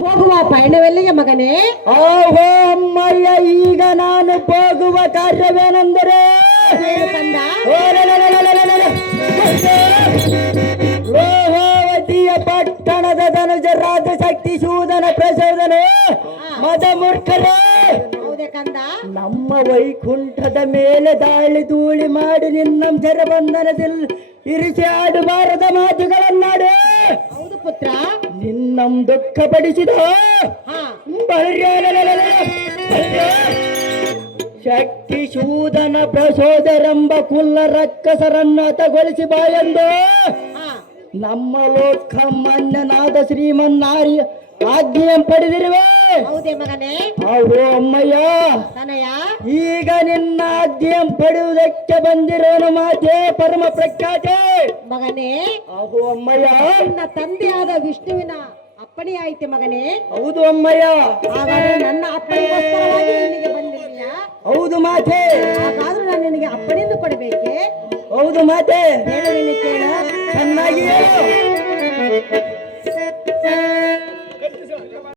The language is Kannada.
ಹೋಗುವ ಪಯಣವೆಲ್ಲಿಗೆ ಮಗನೇ? ಓಹೋ ಅಮ್ಮಯ್ಯ, ಈಗ ನಾನು ಹೋಗುವ ಕಾರ್ಯವೇನೆಂದರೆ ಲೋಹಾವತಿಯ ಪಟ್ಟಣದ ಧನುಜ ರಾಜ ಶಕ್ತಿ ಶೂದನ ಪ್ರಚೋದನೆ ಮದ ಮೂರ್ಖರೇ, ನಮ್ಮ ವೈಕುಂಠದ ಮೇಲೆ ದಾಳಿ ಧೂಳಿ ಮಾಡಿ ನಿನ್ನ ಜರಬಂಧನದಲ್ಲಿ ಇರಿಸಿ ಆಡಬಾರದ ಮಾತುಗಳನ್ನಾಡು. ಹೌದು ಪುತ್ರ, ನಿನ್ನಂ ದುಃಖ ಪಡಿಸಿದ ಶಕ್ತಿ ಶೂದನ ಪ್ರಸೋದರೆಂಬ ಕುಲ್ಲ ರಕ್ಕಸರನ್ನು ಹತಗೊಳಿಸಿ ಬಾಯೆಂದು ನಮ್ಮ ಲೋಕ ಮನ್ಯನಾದ ಶ್ರೀಮನ್ನಾರಿ ಆಜ್ಞೆಯನ್ನು ಪಡೆದಿರುವೆ. ಹೌದೇ ಮಗನೇ? ಹೌದು ಅಮ್ಮಯ್ಯ. ಈಗ ನಿನ್ನ ಆಜ್ಞೆಯನ್ನು ಪಡೆಯುವುದಕ್ಕೆ ಬಂದಿರೋನು ಮಾತೆ ಪರಮ ಪ್ರಖ್ಯಾತೆ ಮಗನೇ. ಹೌದು ಅಮ್ಮಯ್ಯ. ನಿನ್ನ ತಂದೆಯಾದ ವಿಷ್ಣುವಿನ ಅಪ್ಪಣೆ ಆಯ್ತೆ ಮಗನೇ? ಹೌದು ಅಮ್ಮಯ್ಯ. ಹಾಗಾದ್ರೆ ನನ್ನ ಅಪ್ಪಣೆಗೋಸ್ಕರವಾಗಿ ಇಲ್ಲಿಗೆ ಬಂದಿದ್ದೀಯಾ? ಹೌದು ಮಾತೆ. ಹಾಗಾದ್ರೂ ನಾನು ನಿನಗೆ ಅಪ್ಪಣೆಯನ್ನು ಕೊಡಬೇಕೆ? ಹೌದು ಮಾತೆ. ಹೇಳು, ನಿನ್ನ ಕೇಳ ಚೆನ್ನಾಗಿ ಹೇಳು.